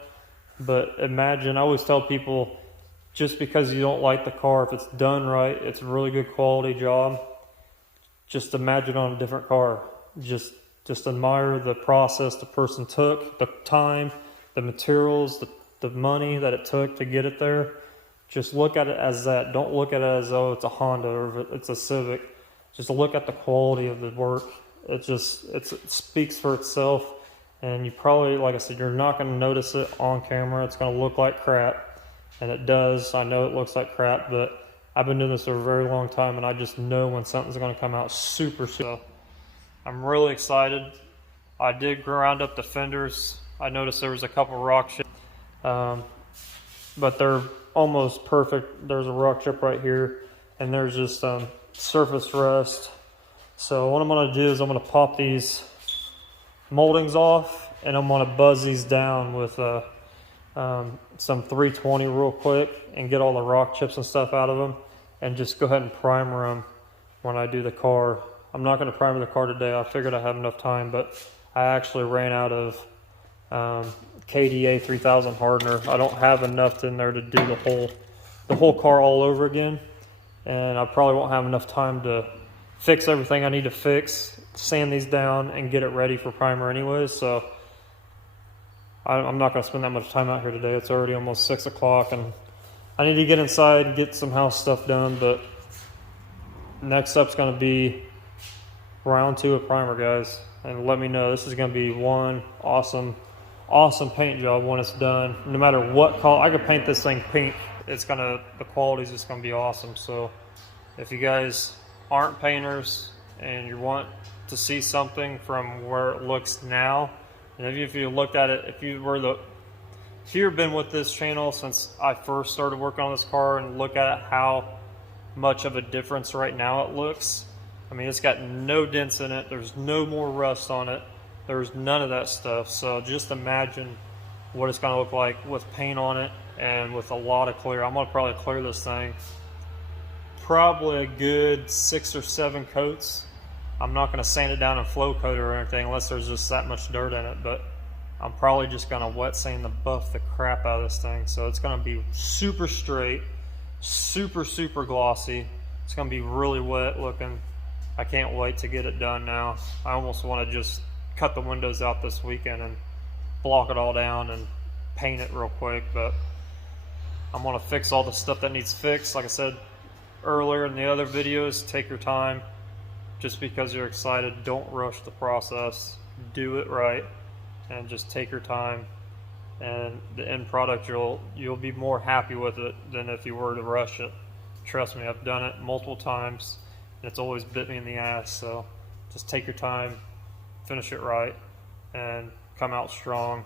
But imagine, I always tell people, just because you don't like the car, if it's done right, it's a really good quality job, just imagine on a different car. Just admire the process the person took, the time, the materials, the money that it took to get it there. Just look at it as that. Don't look at it as, oh, it's a Honda or it's a Civic. Just look at the quality of the work. It speaks for itself. And you probably, like I said, you're not going to notice it on camera. It's going to look like crap. And it does. I know it looks like crap, but I've been doing this for a very long time, and I just know when something's going to come out super. So I'm really excited. I did ground up the fenders. I noticed there was a couple rock chips, but they're almost perfect. There's a rock chip right here, and there's just surface rust. So what I'm going to do is I'm going to pop these moldings off, and I'm going to buzz these down with some 320 real quick and get all the rock chips and stuff out of them, and just go ahead and primer them when I do the car. I'm not going to primer the car today. I figured I have enough time, but I actually ran out of KDA 3000 hardener. I don't have enough in there to do the whole car all over again, and I probably won't have enough time to fix everything I need to fix, sand these down, and get it ready for primer anyways. So I'm not going to spend that much time out here today. It's already almost 6 o'clock, and I need to get inside and get some house stuff done. But next up's going to be round 2 of primer, guys. And let me know. This is going to be one awesome paint job when it's done. No matter what color, I could paint this thing pink. The quality's just going to be awesome. So if you guys aren't painters and you want to see something from where it looks now, and if you looked at it, if you've been with this channel since I first started working on this car and look at how much of a difference right now it looks. I mean, it's got no dents in it. There's no more rust on it. There's none of that stuff. So just imagine what it's going to look like with paint on it and with a lot of clear. I'm going to probably clear this thing probably a good 6 or 7 coats. I'm not going to sand it down and flow coat it or anything unless there's just that much dirt in it, but I'm probably just going to wet sand the buff the crap out of this thing. So it's going to be super straight, super glossy. It's going to be really wet looking. I can't wait to get it done now. I almost want to just cut the windows out this weekend and block it all down and paint it real quick, but I'm going to fix all the stuff that needs fixed. Like I said earlier in the other videos, take your time. Just because you're excited, don't rush the process. Do it right and just take your time, and the end product, you'll be more happy with it than if you were to rush it. Trust me, I've done it multiple times and it's always bit me in the ass. So just take your time, finish it right, and come out strong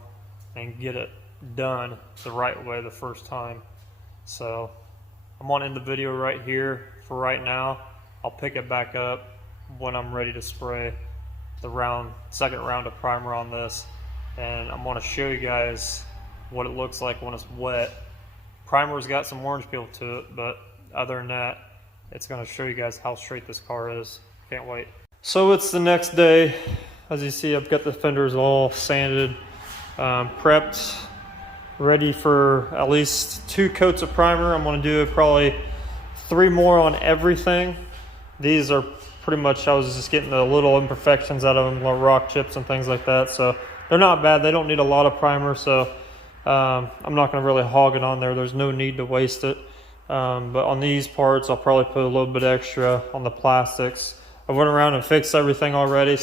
and get it done the right way the first time. So I'm going to end the video right here for right now. I'll pick it back up when I'm ready to spray the second round of primer on this, and I'm going to show you guys what it looks like when it's wet. Primer's got some orange peel to it, but other than that, it's going to show you guys how straight this car is. Can't wait. So it's the next day. As you see, I've got the fenders all sanded, prepped, ready for at least 2 coats of primer. I'm going to do probably 3 more on everything. These are pretty much, I was just getting the little imperfections out of them, like rock chips and things like that. So they're not bad. They don't need a lot of primer, so I'm not going to really hog it on there. There's no need to waste it. But on these parts, I'll probably put a little bit extra on the plastics. I went around and fixed everything already,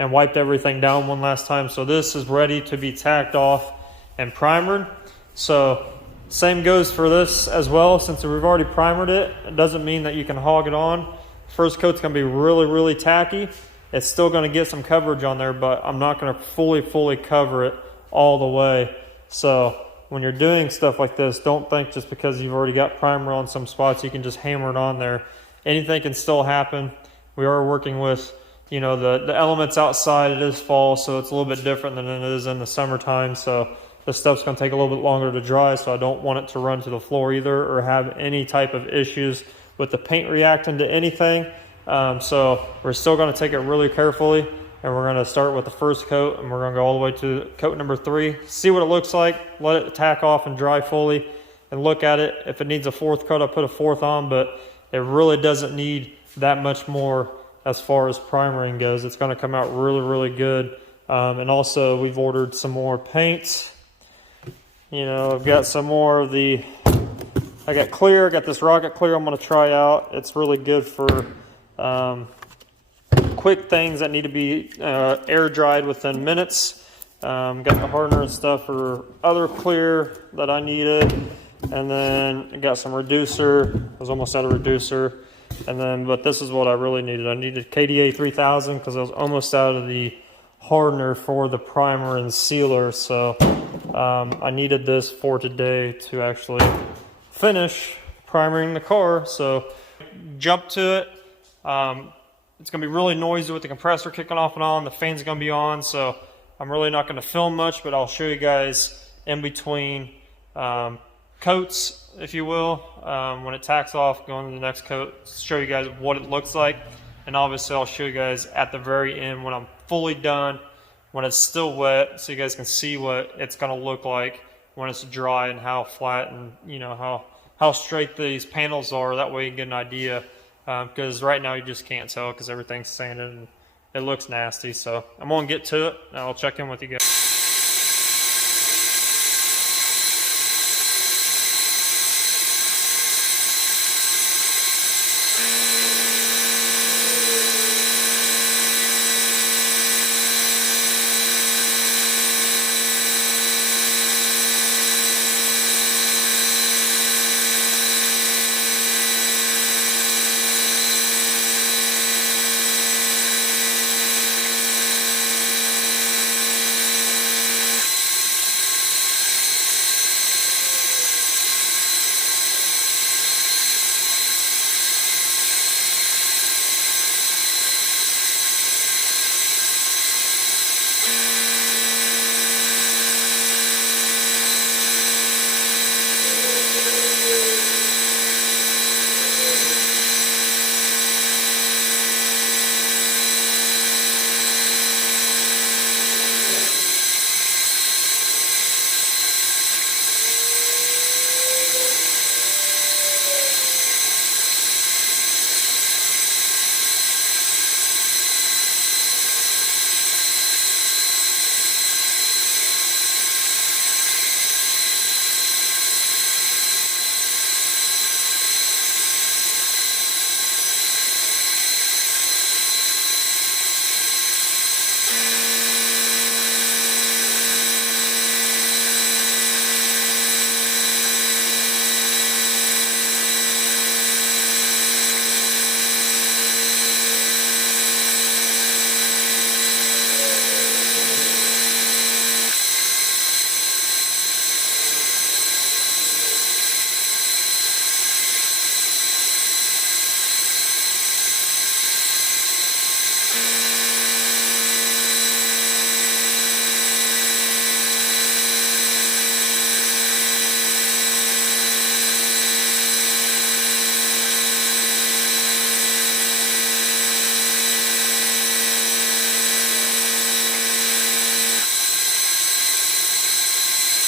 and wiped everything down one last time. So this is ready to be tacked off and primered. So same goes for this as well. Since we've already primered it, it doesn't mean that you can hog it on. First coat's going to be really tacky. It's still going to get some coverage on there, but I'm not going to fully cover it all the way. So when you're doing stuff like this, don't think just because you've already got primer on some spots, you can just hammer it on there. Anything can still happen. We are working with, the elements outside. It is fall, so it's a little bit different than it is in the summertime. So this stuff's going to take a little bit longer to dry, so I don't want it to run to the floor either or have any type of issues with the paint reacting to anything. So we're still going to take it really carefully, and we're going to start with the first coat, and we're going to go all the way to coat number 3, see what it looks like, let it tack off and dry fully, and look at it. If it needs a 4th coat, I'll put a 4th on, but it really doesn't need that much more as far as primering goes. It's going to come out really good. And also, we've ordered some more paints. I've got some more of the, I got clear, I got this rocket clear I'm going to try out. It's really good for quick things that need to be air dried within minutes. Got the hardener and stuff for other clear that I needed. And then I got some reducer. I was almost out of reducer. And then, but this is what I really needed. I needed KDA 3000 because I was almost out of the hardener for the primer and sealer. So I needed this for today to actually finish primering the car. So jump to it. It's going to be really noisy with the compressor kicking off and on. The fan's going to be on. So I'm really not going to film much, but I'll show you guys in between coats, if you will, when it tacks off, going to the next coat, show you guys what it looks like. And obviously I'll show you guys at the very end when I'm fully done, when it's still wet, so you guys can see what it's going to look like when it's dry and how flat and, you know, how straight these panels are. That way you get an idea, because right now you just can't tell because everything's sanded and it looks nasty. So I'm going to get to it and I'll check in with you guys.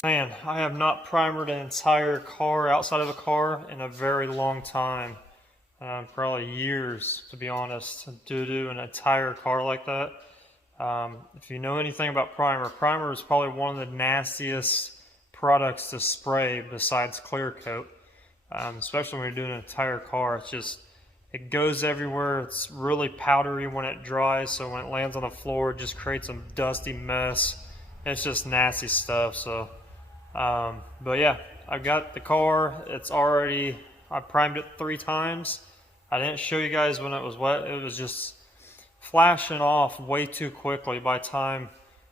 Man, I have not primered an entire car outside of a car in a very long time. Probably years, to be honest, to do an entire car like that. If you know anything about primer is probably one of the nastiest products to spray besides clear coat, especially when you're doing an entire car. It's just, it goes everywhere. It's really powdery when it dries, so when it lands on the floor, it just creates a dusty mess. It's just nasty stuff. So but yeah, I've got the car. It's already, I primed it 3 times. I didn't show you guys when it was wet. It was just flashing off way too quickly. By the time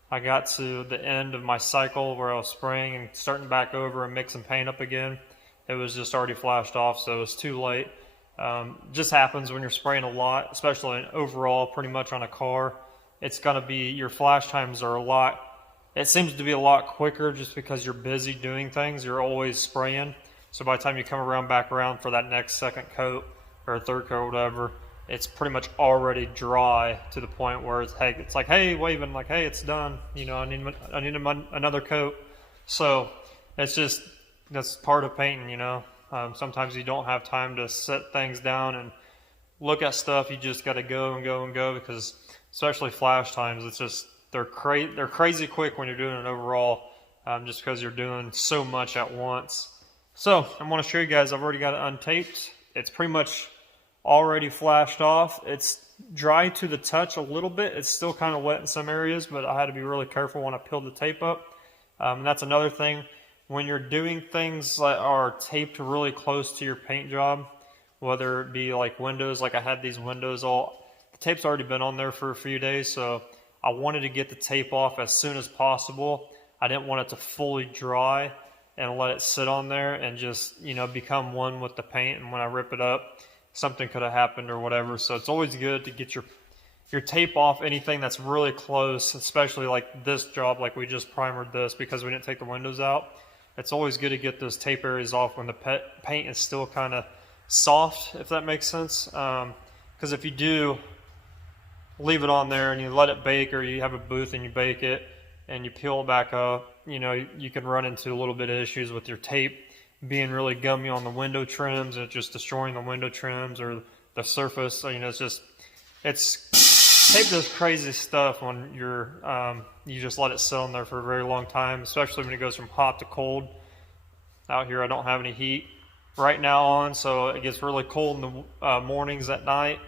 I got to the end of my cycle where I was spraying and starting back over and mixing paint up again, it was just already flashed off, so it was too late. Just happens when you're spraying a lot, especially overall pretty much on a car. It's going to be, your flash times are a lot. It seems to be a lot quicker just because you're busy doing things. You're always spraying. So by the time you come back around for that next second coat or third coat or whatever, it's pretty much already dry to the point where it's like, hey, waving like, hey, it's done. You know, I need another coat. So it's just, that's part of painting, you know. Sometimes you don't have time to set things down and look at stuff. You just got to go and go and go, because especially flash times, it's just, they're crazy quick when you're doing it overall, just because you're doing so much at once. So I'm going to show you guys. I've already got it untaped. It's pretty much already flashed off. It's dry to the touch a little bit. It's still kind of wet in some areas, but I had to be really careful when I peeled the tape up. And that's another thing. when you're doing things that are taped really close to your paint job, whether it be like windows, like I had these windows all, the tape's already been on there for a few days, so I wanted to get the tape off as soon as possible. I didn't want it to fully dry and let it sit on there and just, you know, become one with the paint, and when I rip it up, something could have happened or whatever. So it's always good to get your tape off anything that's really close, especially like this job, like we just primered this because we didn't take the windows out. It's always good to get those tape areas off when the paint is still kind of soft, if that makes sense. Because if you do leave it on there and you let it bake, or you have a booth and you bake it and you peel it back up, you know, you can run into a little bit of issues with your tape being really gummy on the window trims and just destroying the window trims or the surface. So, you know, tape does crazy stuff when you just let it sit on there for a very long time, especially when it goes from hot to cold. Out here I don't have any heat right now on, so it gets really cold in the mornings at night,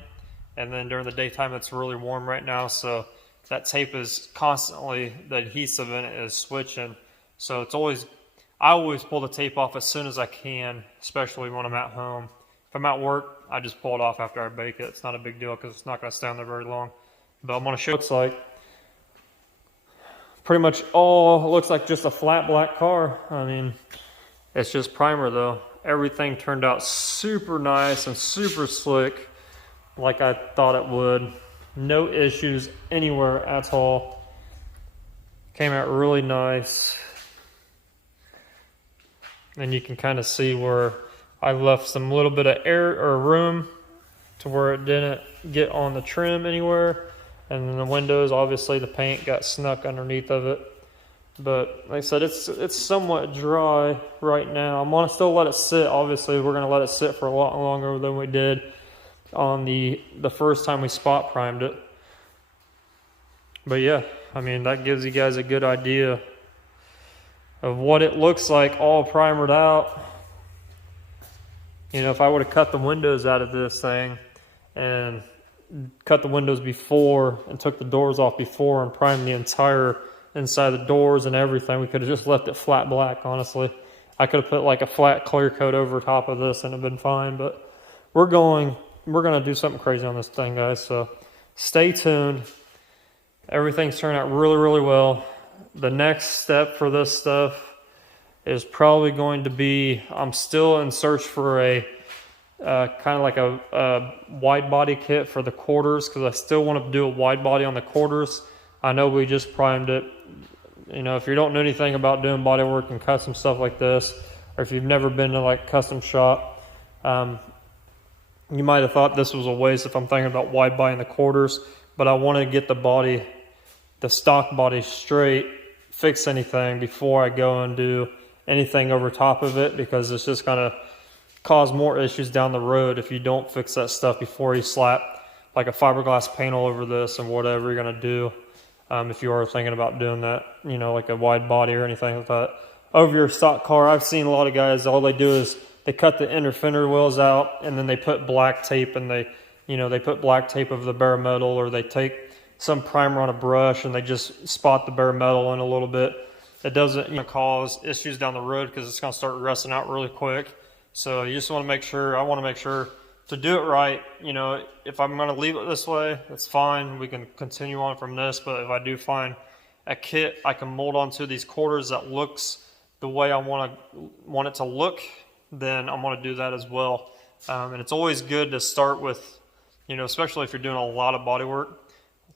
and then during the daytime it's really warm right now, so that tape is constantly, the adhesive in it is switching. So I always pull the tape off as soon as I can, especially when I'm at home. If I'm at work, I just pull it off after I bake it. It's not a big deal because it's not going to stay on there very long. But I'm going to show you what it looks like. Pretty much all looks like just a flat black car. I mean, it's just primer though. Everything turned out super nice and super slick, like I thought it would. No issues anywhere at all. Came out really nice. And you can kind of see where I left some little bit of air or room to where it didn't get on the trim anywhere. And then the windows, obviously the paint got snuck underneath of it. But like I said, it's somewhat dry right now. I'm gonna still let it sit. Obviously, we're gonna let it sit for a lot longer than we did on the first time we spot primed it. But yeah, I mean, that gives you guys a good idea of what it looks like all primered out. You know, if I would have cut the windows out of this thing and cut the windows before and took the doors off before and primed the entire inside the doors and everything, we could have just left it flat black, honestly. I could have put like a flat clear coat over top of this and it'd been fine, but we're going to do something crazy on this thing, guys, so stay tuned. Everything's turned out really, really well. The next step for this stuff is probably going to be, I'm still in search for a kind of like a wide body kit for the quarters, because I still want to do a wide body on the quarters. I know we just primed it. You know, if you don't know anything about doing body work and custom stuff like this, or if you've never been to like custom shop, you might have thought this was a waste if I'm thinking about wide body in the quarters, but I want to get the body, the stock body straight, fix anything before I go and do anything over top of it, because it's just going to cause more issues down the road if you don't fix that stuff before you slap like a fiberglass panel over this and whatever you're going to do. If you are thinking about doing that, you know, like a wide body or anything like that over your stock car. I've seen a lot of guys, all they do is they cut the inner fender wheels out and then they put black tape, and they put black tape over the bare metal, or they take some primer on a brush and they just spot the bare metal in a little bit. It doesn't cause issues down the road because it's going to start rusting out really quick. So you just want to make sure, I want to make sure to do it right. You know, if I'm going to leave it this way, that's fine. We can continue on from this. But if I do find a kit I can mold onto these quarters that looks the way I want it to look, then I'm going to do that as well. And it's always good to start with, you know, especially if you're doing a lot of body work.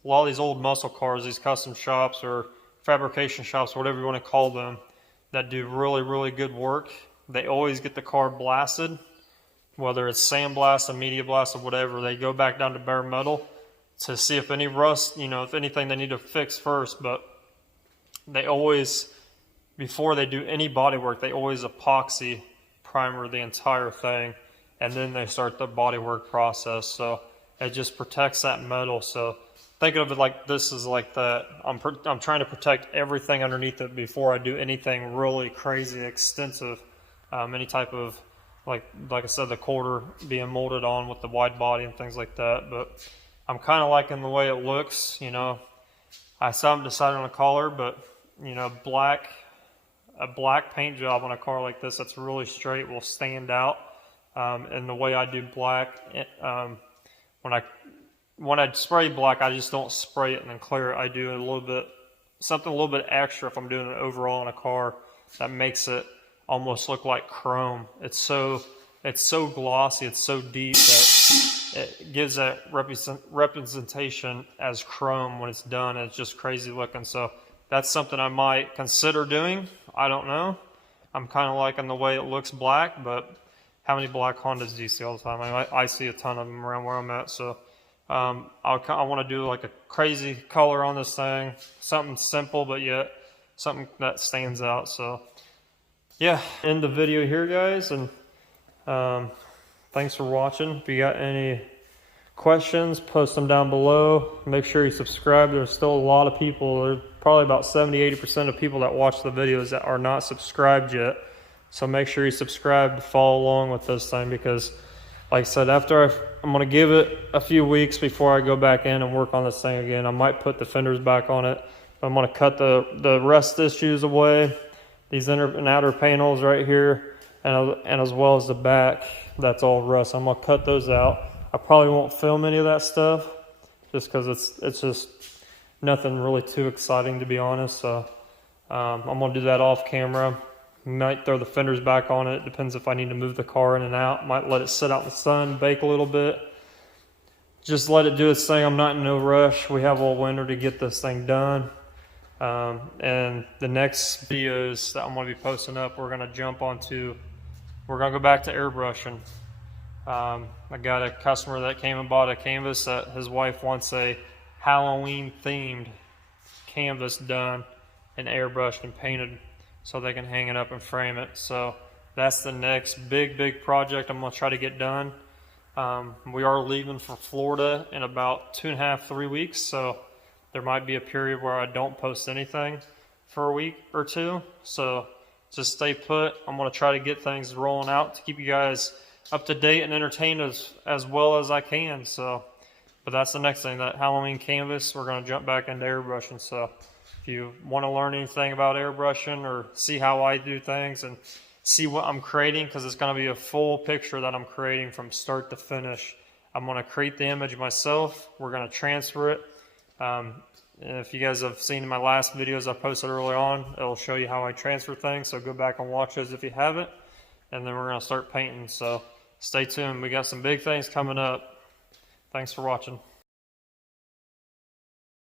A lot of these old muscle cars, these custom shops or fabrication shops, whatever you want to call them, that do really, really good work, they always get the car blasted, whether it's sandblast, a media blast, or whatever. They go back down to bare metal to see if any rust, you know, if anything they need to fix first. But they always, before they do any body work, they always epoxy primer the entire thing, and then they start the body work process. So it just protects that metal. So think of it like this is like that. I'm trying to protect everything underneath it before I do anything really crazy extensive. Any type of, like I said, the quarter being molded on with the wide body and things like that. But I'm kind of liking the way it looks. You know, I still haven't decided on a color, but you know, black a black paint job on a car like this that's really straight will stand out. And the way I do black, when I spray black, I just don't spray it and then clear it. I do something a little bit extra if I'm doing an overall in a car that makes it almost look like chrome. It's so glossy, it's so deep that it gives that representation as chrome when it's done. It's just crazy looking. So that's something I might consider doing. I don't know. I'm kind of liking the way it looks black, but how many black Hondas do you see all the time? I see a ton of them around where I'm at. So I want to do like a crazy color on this thing, something simple but yet something that stands out. So yeah, end the video here, guys, and thanks for watching. If you got any questions, post them down below. Make sure you subscribe. There's still a lot of people. There's probably about 70-80% of people that watch the videos that are not subscribed yet. So make sure you subscribe to follow along with this thing, because like I said, after I'm going to give it a few weeks before I go back in and work on this thing again. I might put the fenders back on it. I'm going to cut the rust issues away, these inner and outer panels right here, and as well as the back, that's all rust. I'm going to cut those out. I probably won't film any of that stuff just because it's just nothing really too exciting, to be honest. So I'm going to do that off camera. Might throw the fenders back on it. Depends if I need to move the car in and out. Might let it sit out in the sun, bake a little bit. Just let it do its thing. I'm not in no rush. We have all winter to get this thing done. And the next videos that I'm going to be posting up, we're going to go back to airbrushing. I got a customer that came and bought a canvas that his wife wants a Halloween themed canvas done and airbrushed and painted so they can hang it up and frame it. So that's the next big project I'm going to try to get done. We are leaving for Florida in about 2.5-3 weeks, so there might be a period where I don't post anything for a week or two. So just stay put. I'm going to try to get things rolling out to keep you guys up to date and entertained as well as I can. So, but that's the next thing, that Halloween canvas. We're going to jump back into airbrushing. So if you want to learn anything about airbrushing or see how I do things and see what I'm creating, because it's going to be a full picture that I'm creating from start to finish. I'm going to create the image myself. We're going to transfer it. If you guys have seen my last videos I posted early on, it'll show you how I transfer things. So go back and watch those if you haven't. And then we're going to start painting. So stay tuned. We got some big things coming up. Thanks for watching.